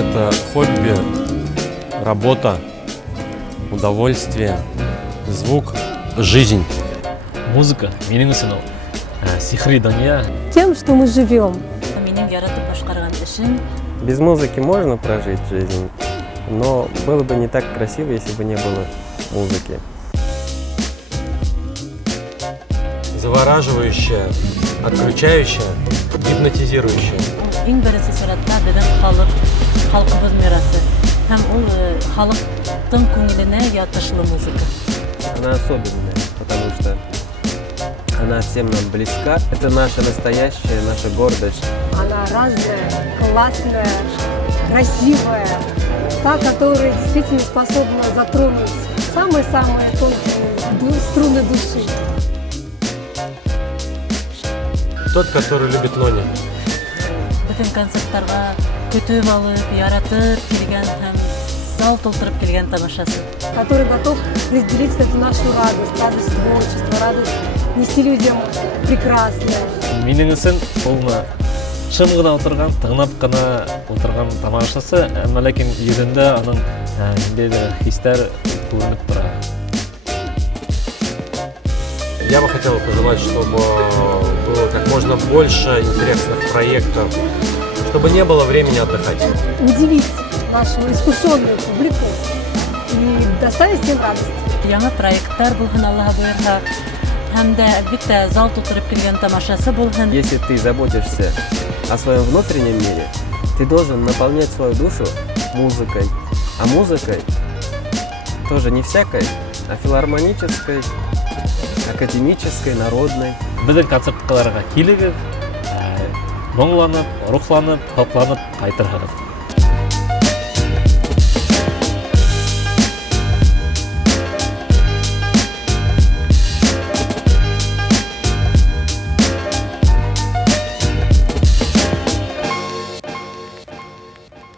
это хобби, работа, удовольствие, звук, жизнь. Музыка, менің үшін ол сихри дүния. Тем, что мы живем. Без музыки можно прожить жизнь, но было бы не так красиво, если бы не было музыки. Завораживающая, отключающая, гипнотизирующая. Иң беренче чиратта безнең халкыбыз мирасы һәм ул халыктың күңеленә ятышлы музыка. Она особенная, потому что она всем нам близка. Это наша настоящая, наша гордость. Она разная, классная, красивая. Та, которая действительно способна затронуть самые-самые тонкие струны души. Тот, который любит Нони. Бүтән концертларга көтүп алып, яратып килгән һәм зал тултырып килгән тамашасы. Который готов разделить эту нашу радость, радость творчества, радость нести людям прекрасное. Менің үшін ол шым ғана отырған, тыңнап қана отырған тамашасы, ләкин йөзендә аның ниндейдер хистәр күренеп тора. Я бы хотел пожелать, чтобы было как можно больше интересных проектов, чтобы не было времени отдыхать. Удивить нашу искушенную публику и доставить им радость. Яңа проекттар булһын, Аллаһ буйырса, һәм дә әлбәттә зал тутырып килгән тамашасы булһын. Если ты заботишься о своем внутреннем мире, ты должен наполнять свою душу музыкой. А музыкой тоже не всякой, а филармонической, академической, народной. Біздің концерт қыларға келігіз, мұңланып, рухланып, хопланып қайтырғыз.